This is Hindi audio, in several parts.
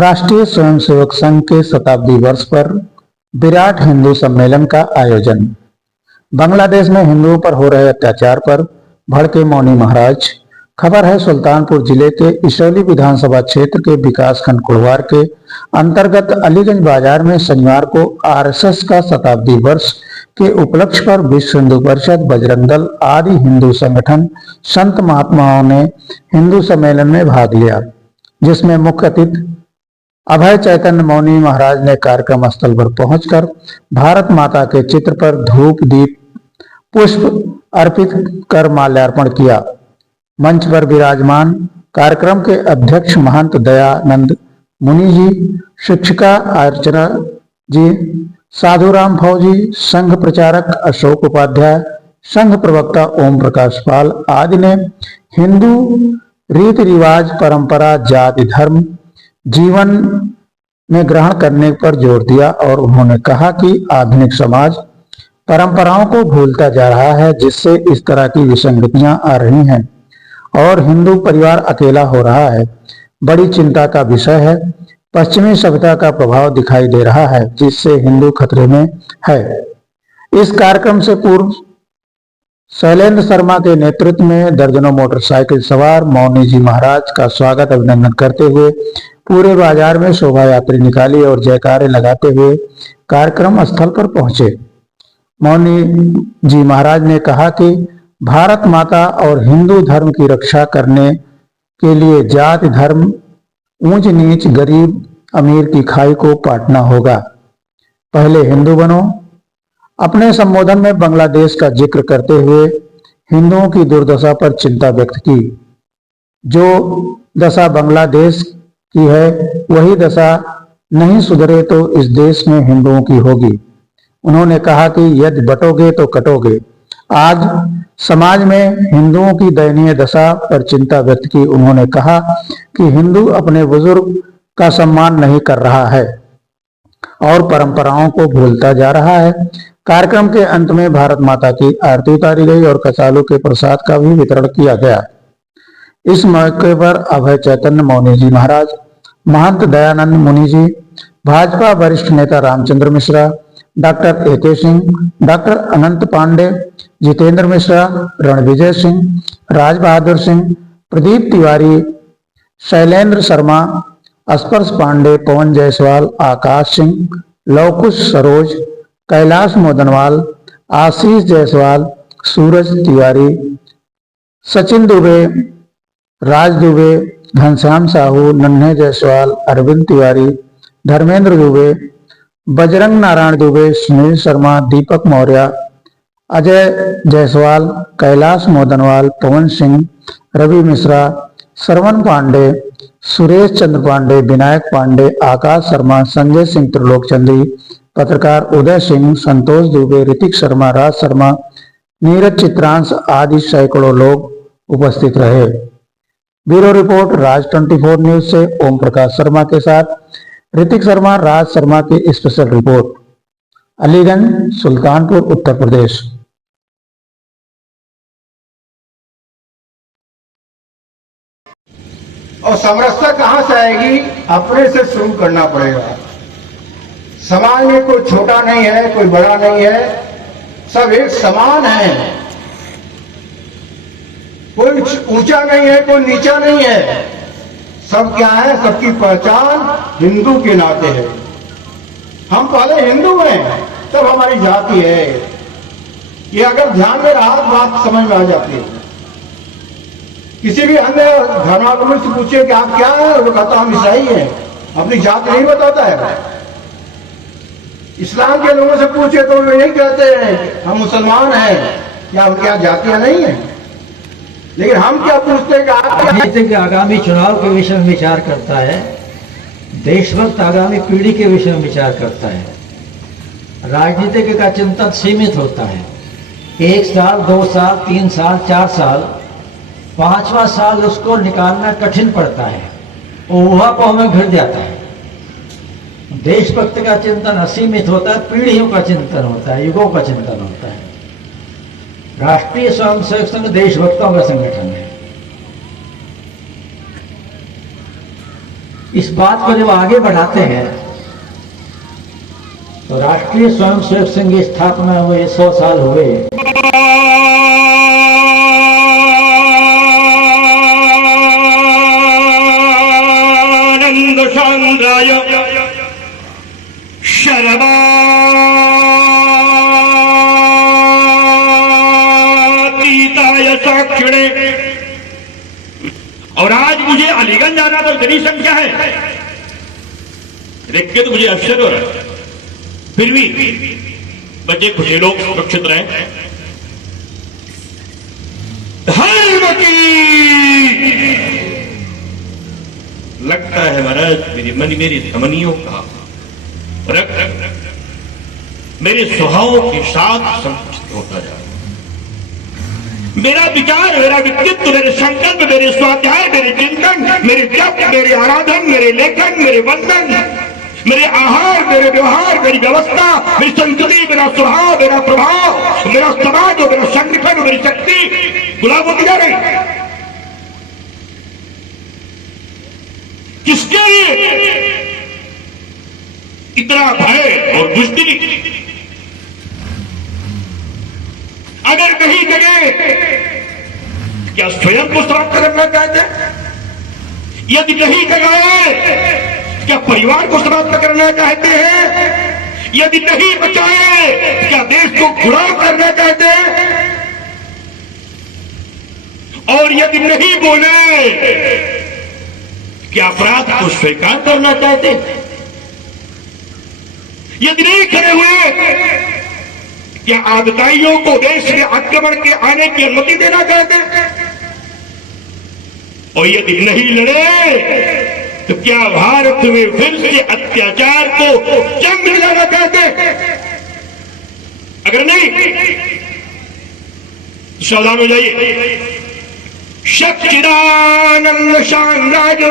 राष्ट्रीय स्वयंसेवक संघ के शताब्दी वर्ष पर विराट हिंदू सम्मेलन का आयोजन। बांग्लादेश में हिंदुओं पर हो रहे अत्याचार पर भड़के मौनी महाराज। खबर है सुल्तानपुर जिले के इसौली विधानसभा क्षेत्र के विकासखंड कुड़वार के अंतर्गत अलीगंज बाजार में शनिवार को आरएसएस का शताब्दी वर्ष के उपलक्ष्य पर विश्व हिंदू परिषद, बजरंग दल आदि हिंदू संगठन, संत महात्माओं ने हिंदू सम्मेलन में भाग लिया, जिसमें मुख्य अतिथि अभय चैतन्य मौनी महाराज ने कार्यक्रम स्थल पर पहुंचकर भारत माता के चित्र पर धूप दीप पुष्प अर्पित कर माल्यार्पण किया। मंच पर विराजमान कार्यक्रम के अध्यक्ष महंत दयानंद मुनि जी, शिक्षिका अर्चना जी, साधुराम फौजी, संघ प्रचारक अशोक उपाध्याय, संघ प्रवक्ता ओम प्रकाश पाल आदि ने हिंदू रीति रिवाज, परंपरा, जाति, धर्म जीवन में ग्रहण करने पर जोर दिया और उन्होंने कहा कि आधुनिक समाज परंपराओं को भूलता जा रहा है, जिससे इस तरह की विसंगतियां आ रही हैं और हिंदू परिवार अकेला हो रहा है। बड़ी चिंता का विषय है। पश्चिमी सभ्यता का प्रभाव दिखाई दे रहा है, जिससे हिंदू खतरे में है। इस कार्यक्रम से पूर्व शैलेंद्र शर्मा के नेतृत्व में दर्जनों मोटरसाइकिल सवार मौनी जी महाराज का स्वागत अभिनंदन करते हुए पूरे बाजार में शोभा यात्रा निकाली और जयकारे लगाते हुए कार्यक्रम स्थल पर पहुंचे। मौनी जी महाराज ने कहा कि भारत माता और हिंदू धर्म की रक्षा करने के लिए जाति, धर्म, ऊंच नीच, गरीब अमीर की खाई को पाटना होगा। पहले हिंदू बनो। अपने संबोधन में बांग्लादेश का जिक्र करते हुए हिंदुओं की दुर्दशा पर चिंता व्यक्त की। जो दशा बांग्लादेश की है वही दशा नहीं सुधरे तो इस देश में हिंदुओं की होगी। उन्होंने कहा कि यदि बटोगे तो कटोगे। आज समाज में हिंदुओं की दयनीय दशा पर चिंता व्यक्त की। उन्होंने कहा कि हिंदू अपने बुजुर्ग का सम्मान नहीं कर रहा है और परंपराओं को भूलता जा रहा है। कार्यक्रम के अंत में भारत माता की आरती उतारी गई और कचालू के प्रसाद का भी वितरण किया गया। इस मौके पर अभय चैतन्य मौनी जी महाराज, महंत दयानंद मुनि जी, भाजपा वरिष्ठ नेता रामचंद्र मिश्रा, डॉक्टर एके सिंह, डॉक्टर अनंत पांडे, जितेंद्र मिश्रा, रणविजय सिंह, राज बहादुर सिंह, प्रदीप तिवारी, शैलेंद्र शर्मा, स्पर्श पांडे, पवन जायसवाल, आकाश सिंह, लवकुश सरोज, कैलाश मोदनवाल, आशीष जायसवाल, सूरज तिवारी, सचिन दुबे, राज दुबे, घनश्याम साहू, नन्हे जायसवाल, अरविंद तिवारी, धर्मेंद्र दुबे, बजरंग नारायण दुबे, सुनील शर्मा, दीपक मौर्य, अजय जायसवाल, कैलाश मोदनवाल, पवन सिंह, रवि मिश्रा, श्रवण पांडे, सुरेश चंद्र पांडे, विनायक पांडे, आकाश शर्मा, संजय सिंह त्रिलोकचंदी, पत्रकार उदय सिंह, संतोष दुबे, ऋतिक शर्मा, राज शर्मा, नीरज चित्रांश आदि सैकड़ों लोग उपस्थित रहे। ब्यूरो रिपोर्ट राज 24 न्यूज से ओम प्रकाश शर्मा के साथ ऋतिक शर्मा, राज शर्मा की स्पेशल रिपोर्ट, अलीगंज, सुल्तानपुर, उत्तर प्रदेश। और समरसता कहां से आएगी? अपने से शुरू करना पड़ेगा। समाज में कोई छोटा नहीं है, कोई बड़ा नहीं है, सब एक समान है। कोई ऊंचा नहीं है, कोई नीचा नहीं है। सब क्या है? सबकी पहचान हिंदू के नाते है। हम पहले हिंदू हैं, तब हमारी जाति है। ये अगर ध्यान में रहा बात समझ में आ जाती है। किसी भी अन्य धर्मावलंबी से पूछे कि आप क्या है, वो कहता हम ईसाई हैं, अपनी जात नहीं बताता है। इस्लाम के लोगों से पूछे तो वे नहीं कहते हैं हम मुसलमान हैं, या उनकी यहाँ जातियां नहीं है। लेकिन हम क्या पूछते हैं कि आप राजनीति के आगामी चुनाव के विषय में विचार करता है, देशभक्त आगामी पीढ़ी के विषय में विचार करता है। राजनीति का चिंतन सीमित होता है। 1 साल, 2 साल, 3 साल, 4 साल, 5वां साल उसको निकालना कठिन पड़ता है, ऊहापोह में घिर जाता है। देशभक्ति का चिंतन असीमित होता है, पीढ़ियों का चिंतन होता है, युगों का चिंतन होता है। राष्ट्रीय स्वयंसेवक संघ देशभक्तों का संगठन है। इस बात को जब आगे बढ़ाते हैं तो राष्ट्रीय स्वयंसेवक संघ की स्थापना हुए 100 साल हुए। आनंद सांद्राय शरवातीताय साक्षिणे। और आज मुझे अलीगंज जाना तो इतनी संख्या है, देख के तो मुझे आश्चर्य हो रहा है। फिर भी बच्चे कुछ लोग सुरक्षित रहे। धर्म की लगता है महाराज मेरी मन मेरी धमनियों का रक्त मेरे स्वभाव के साथ संकुचित होता जा रहा है। मेरा विचार, मेरा व्यक्तित्व, मेरे संकल्प, मेरे स्वाध्याय, मेरे चिंतन, मेरे जप, मेरे आराधन, मेरे लेखन, मेरे वंदन, मेरे आहार, मेरे व्यवहार, मेरी व्यवस्था, मेरी संस्कृति, मेरा स्वभाव, मेरा प्रभाव, मेरा समाज, मेरा संगठन, मेरी शक्ति गुलाम होती जा रही। किसके लिए इतना भय और बुजदिली? अगर कहीं जगह क्या स्वयं को समाप्त करना चाहते? यदि नहीं जगाए क्या परिवार को समाप्त करना चाहते हैं? यदि नहीं बचाए क्या देश को गुलाम करना चाहते हैं? और यदि नहीं बोले क्या अपराध को स्वीकार करना चाहते हैं? यदि नहीं खड़े हुए क्या आतताइयों को देश में आक्रमण के आने की अनुमति देना चाहते हैं? और यदि नहीं लड़े तो क्या भारत में फिर से अत्याचार को जंग दिलाना चाहते हैं? अगर नहीं तो सावधान हो जाइए। सच्चिदानंद साम्राज्य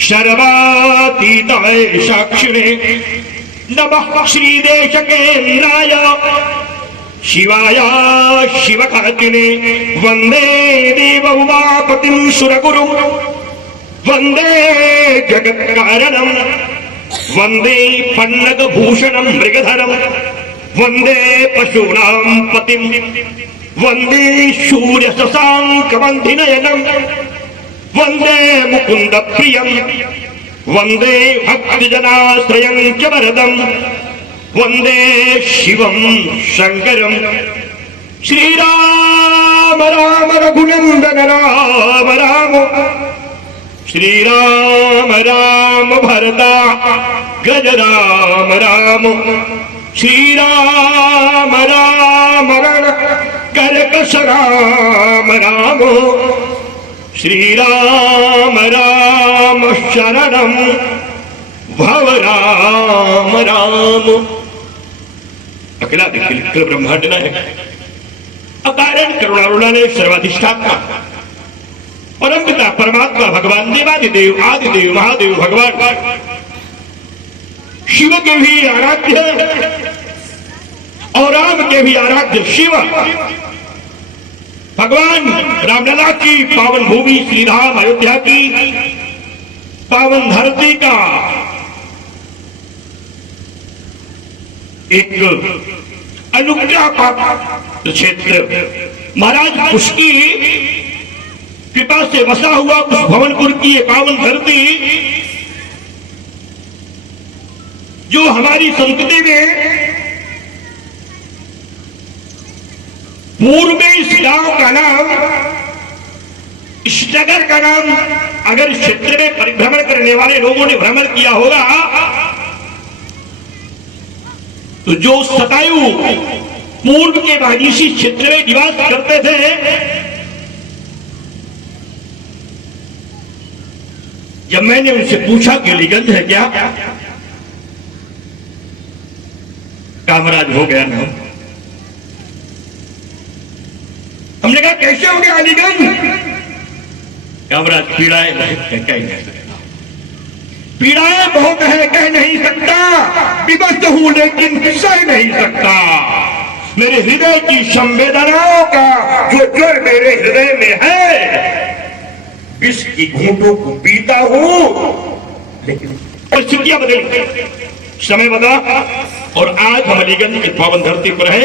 शर्वातीताय साक्षिणे नमः श्रीदेशकेन्द्राय शिवाय शिवकार्तिने वंदे देव उमापतिं सुरगुरुं वंदे जगत्कारणं वंदे पन्नगभूषणं मृगधरं वंदे पशूनां पतिं वंदे सूर्य शशांकवन्धिनयनं वंदे मुकुंद प्रियं वंदे भक्तजनाश्रयं च वरदं वंदे शिवं शंकरं। श्रीराम राम रघुनंदन राम राम श्रीराम राम भरता गज राम राम श्रीराम राम रण करकश राम राम श्रीराम राम शरणं भव राम राम। अकेला निखिल ब्रह्मांड नायक अकारण करुणारुणाने सर्वाधिष्ठात्मा परम पिता परमात्मा भगवान देवादिदेव आदिदेव महादेव भगवान शिव के भी आराध्य और राम के भी आराध्य शिव भगवान रामलला की पावन भूमि श्रीधाम अयोध्या की पावन धरती का एक अनुग्रह का क्षेत्र महाराज उसकी कृपा से बसा हुआ उस भवनपुर की ये पावन धरती जो हमारी संस्कृति में पूर्व में इस गांव का नाम, इस नगर का नाम अगर इस क्षेत्र में परिभ्रमण करने वाले लोगों ने भ्रमण किया होगा तो जो शतायु पूर्व के महाऋषि क्षेत्र में निवास करते थे जब मैंने उनसे पूछा कि अलीगंज है क्या, कामराज हो गया ना। हमने कहा कैसे हो गया अलीगंज? कामराज पीड़ाए बहुत है कह नहीं सकता, पीड़ाए बहुत है कह नहीं सकता, विवश हूं लेकिन सह नहीं सकता। मेरे हृदय की संवेदनाओं का जो ज्वर मेरे हृदय में है विष की घूंटों को पीता हूं, लेकिन परिस्थितियां बदली, समय बदला और आज हम अलीगंज की पावन धरती पर है।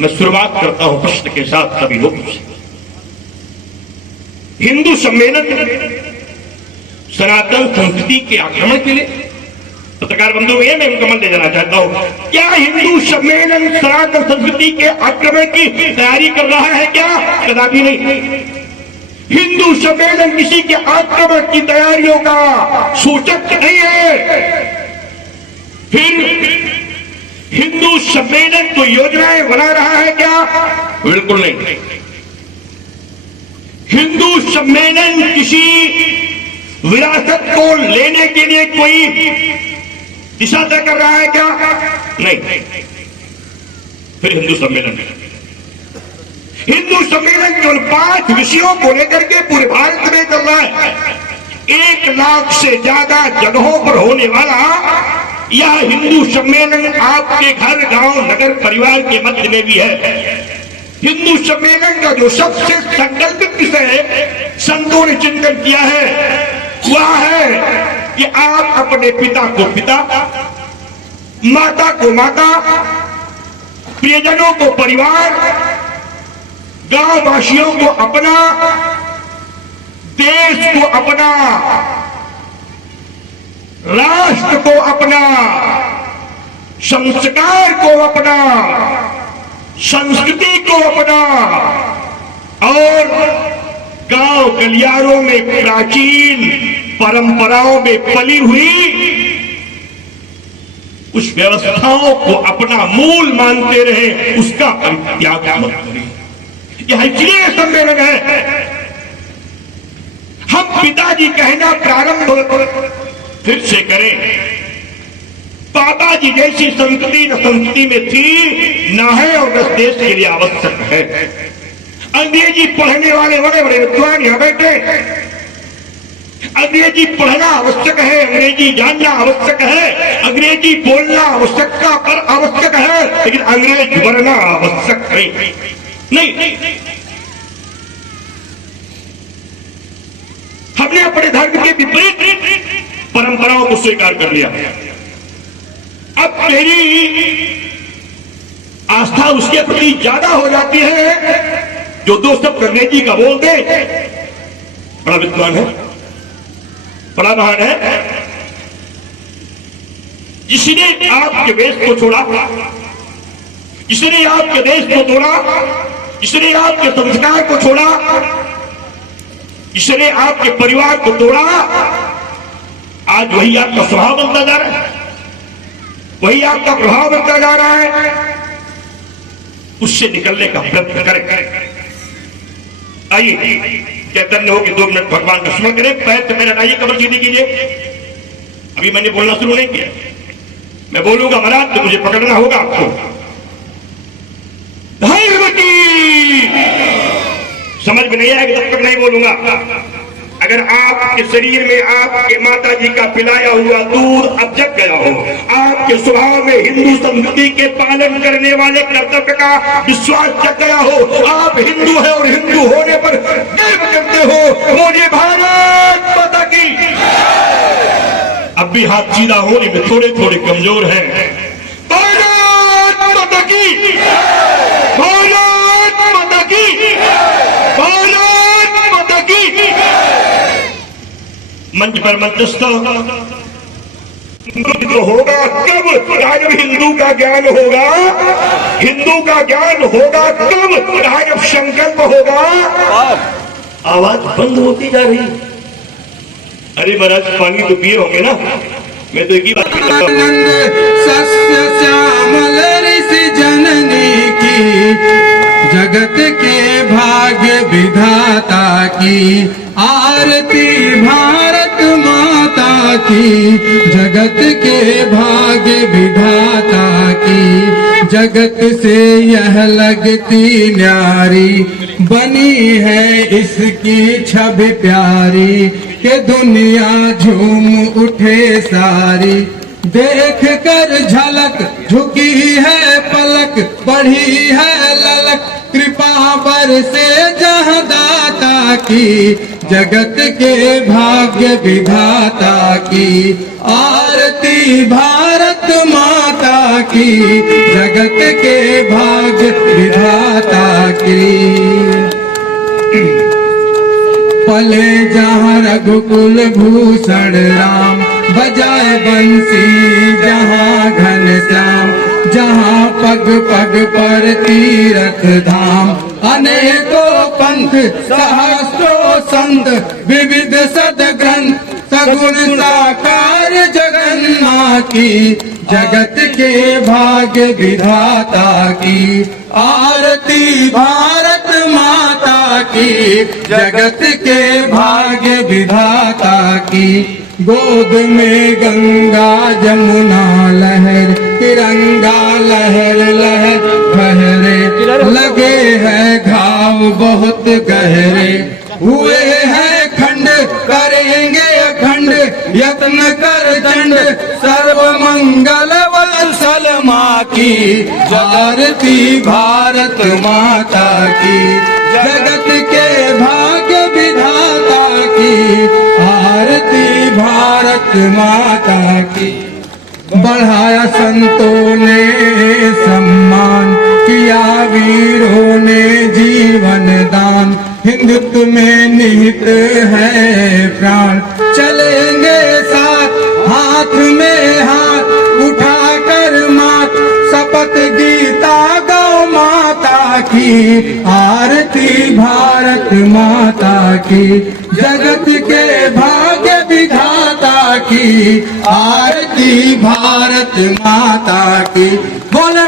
मैं शुरुआत करता हूं प्रश्न के साथ सभी लोगों से। हिंदू सम्मेलन सनातन संस्कृति के आक्रमण के लिए, पत्रकार बंधु भैया मैं उनका मन ले जाना चाहता हूं, क्या हिंदू सम्मेलन सनातन संस्कृति के आक्रमण की तैयारी कर रहा है? क्या? कदापि नहीं। हिंदू सम्मेलन किसी के आक्रमण की तैयारियों का सूचक नहीं है। फिर हिंदू सम्मेलन तो योजनाएं बना रहा है क्या? बिल्कुल नहीं। हिंदू सम्मेलन किसी विरासत को लेने के लिए कोई दिशा तय कर रहा है क्या? नहीं। फिर हिंदू सम्मेलन केवल 5 विषयों को लेकर के पूरे भारत में चल रहा है। 1 लाख से ज्यादा जगहों पर होने वाला यह हिंदू सम्मेलन आपके घर, गांव, नगर, परिवार के मध्य में भी है। हिंदू सम्मेलन का जो सबसे संकल्पित विषय संतों ने चिंतन किया है वह है कि आप अपने पिता को पिता, माता को माता, प्रियजनों को परिवार, गांव वासियों को अपना, देश को अपना, राष्ट्र को अपना, संस्कार को अपना, संस्कृति को अपना और गांव गलियारों में प्राचीन परंपराओं में पली हुई उस व्यवस्थाओं को अपना मूल मानते रहे, उसका परित्याग मत करें। यह इसलिए सम्मेलन है। हम पिताजी कहना प्रारंभ फिर से करें। पापा जी जैसी संस्कृति न संस्कृति में थी, ना है और न देश के लिए आवश्यक है। अंग्रेजी पढ़ने वाले बड़े बड़े विद्वान यहां बैठे। अंग्रेजी पढ़ना आवश्यक है, अंग्रेजी जानना आवश्यक है, अंग्रेजी बोलना आवश्यकता पर आवश्यक है, लेकिन अंग्रेज बनना आवश्यक नहीं। हमने अपने धर्म के विपरीत परंपराओं को स्वीकार कर लिया। अब मेरी आस्था उसके प्रति ज्यादा हो जाती है जो 2 शब्द अंग्रेजी का बोल दे। बड़ा विद्वान है, बड़ा महान है। जिसने आपके वेश को छोड़ा, जिसने आपके देश को तोड़ा, जिसने आपके संस्कार को छोड़ा, जिसने आपके परिवार को तोड़ा, आज वही आपका स्वभाव बनता जा रहा है, वही आपका प्रभाव बनता जा रहा है। उससे निकलने का प्रयत्न करें। आइए चैतन्य हो कि 2 मिनट भगवान का स्मरण करें। पैर से मेरा नाइए, कमर सीधी कीजिए। अभी मैंने बोलना शुरू नहीं किया, मैं बोलूंगा महाराज तो मुझे पकड़ना होगा आपको। धर्म की समझ में नहीं आएगी तब तक नहीं बोलूंगा। अगर आपके शरीर में आपके माता जी का पिलाया हुआ दूध अब जग गया हो, आपके स्वभाव में हिंदू संस्कृति के पालन करने वाले कर्तव्य का विश्वास जग गया हो, आप हिंदू है और हिंदू होने पर गर्व करते हो, बोलिए भारत माता की। अब भी हाथ सीधा होने में थोड़े थोड़े कमजोर हैं। भारत माता की, भारत माता की, भारत माता की। मंच पर मंचस्थ तो होगा कब? जब हिंदू का ज्ञान होगा, हिंदू का ज्ञान होगा कब? जब संकल्प होगा। आवाज बंद होती जा रही। अरे महाराज पानी तो पिए होंगे ना, मैं तो एक ही बात करता हूं। सस्य श्यामल ऋषि जननी की, जगत के भाग्य विधाता की आरती भारत माता की, जगत के भाग्य विधाता की, जगत से यह लगती न्यारी, बनी है इसकी छवि प्यारी, के दुनिया झूम उठे सारी, देख कर झलक झुकी है पलक, बढ़ी है ललक, कृपा बरसे जहाँ दाता की, जगत के भाग्य विधाता की। आरती भारत माता की, जगत के भाग्य विधाता की। पले जहाँ रघुकुल भूषण राम, बजाए बंसी जहाँ घनश्याम, जहाँ पग पग पर तीरथ धाम। अनेकों पंथ सहस्त्रों संत, विविध सदग्रंथ सगुण साकार जगन्नाथ की। जगत के भाग्य विधाता की, आरती भारत माता की, जगत के भाग्य विधाता की। गोद में गंगा जमुना लहर, तिरंगा लहर लहर बहरे। लगे हैं घाव बहुत गहरे, हुए हैं खंड करेंगे अखंड, यत्न कर चंड सर्व मंगल वत्सल माँ की। आरती भारत माता की, जगत के भाग्य विधाता की। आरती भारत माता की। बढ़ाया संतों ने सम्मान, किया वीरों ने जीवन दान। हिंदुत्व में निहित है प्राण, चलेंगे साथ हाथ में हाथ उठाकर मात। शपथ गीता गौ माता की, आरती भारत माता की। जगत के भाग्य विधाता की, आरती भारत माता की। बोले